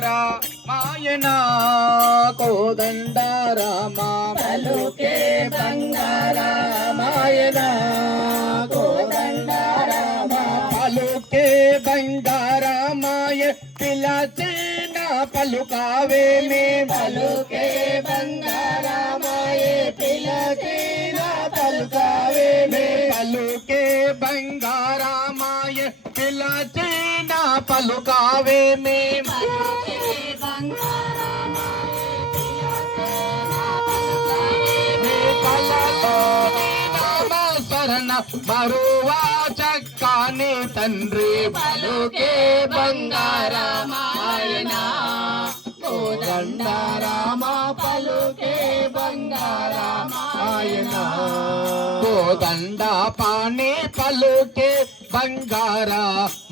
రామాయణ కోదండ రామ పలుకే బంగారామాయణ కోదండ రామ పలుకే బంగారమాయ పిలచిన పలుకావేమి పలుకే బంగారామాయ పిలచిన పలుకావేమే పలుకే బంగారామాయ పిలచిన పలుకావేమి పలుకే బంగారామాయ పిలచిన పలుకావేమే మరువా చక్కాని తండ్రి పలుకే బంగారామాయణ కోదండ రామ పలుకే బంగారామాయణ కోదండ పాణి పలుకే బంగార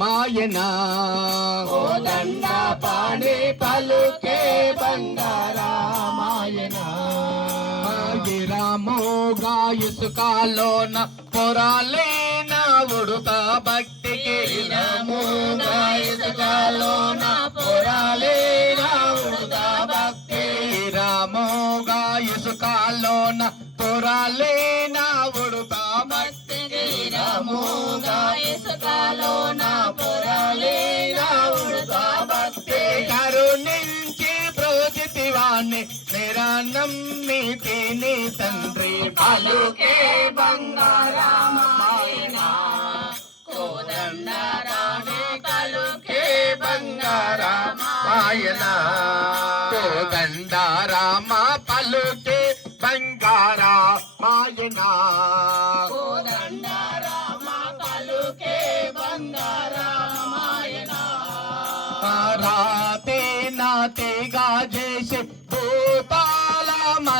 మాయన. కోదండ పాణి పలుకే బంగారామాయన రామోగా ఇసుకాలోన పొరాలేన ఉడుక భక్తికి. రాముగా ఇసుకలోన పొరాలేన ఉడుగా భక్తి రామోగా ఇసుకాలోన పొరాలేన రాముగా ఇసుకలోన పొరాలేన ఉడుగా భక్తి కరుణించి ప్రోజితివాణ్ణి నిరాన్నం తిని తండ్రి పలుకే బంగారామాయణ కోదండ రామే పలుకే బంగారామాయణ కోదండ రామ పలుకే బంగార మాయన కోదండ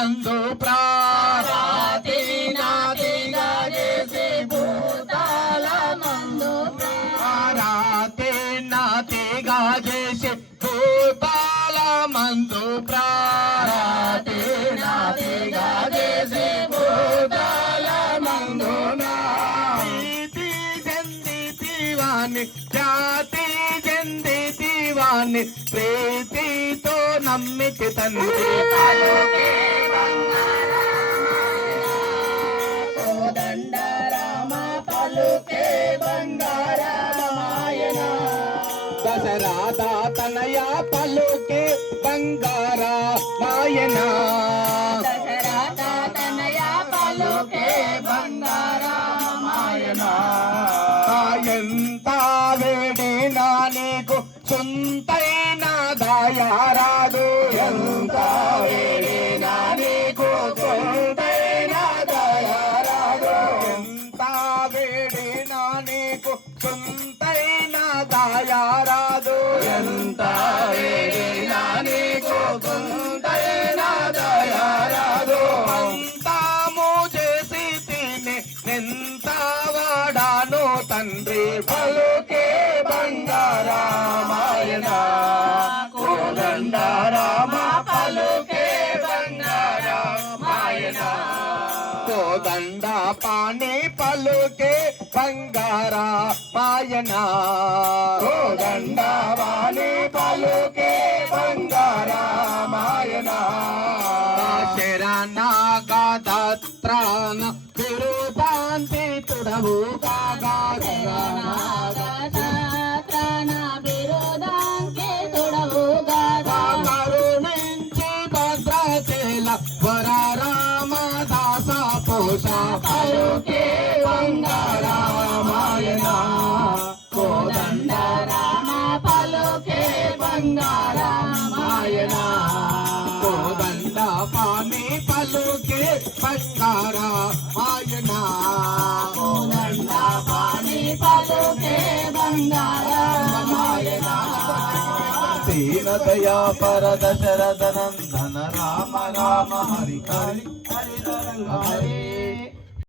భూతాల మందు ప్రారా రాతి నాతిగా చేసి భూతాల మందు రాతే నాతిగా చేసి భూతాల మందు ప్రారా రాతి నాతిగా చేసి భూతాల మందునా ప్రీతి చెందితివాని జాతి చెందితివాని ప్రీతితో నమ్మితి తండ్రి. దశరాధ తనయ పలుకే బంగార మాయన. తనయ పలుకే ఎంత వేడినా నీకు సొంతైన దయారాదు ఎంత వేడినా నీకు సొంతైన దయారాదు. ఎంత వేడినా నీకు సొంతైన దయారాదు ఎంత వేడినా నీకు సొంతైన దయారాదు. అంతాము చేసి తిని ఎంత వాడాను తండ్రి పలుకే కోదండ పాణి పలుకే బంగార మాయన. కోదండ వాణి పలుకే బంగారామాయణ శరణాగత్రాన తిరుపాంతి తుడవు కరుణించి బంగార మాయన దీనదయా పర దశరథ నందన రామ రామ హరి హరి హరి హరి.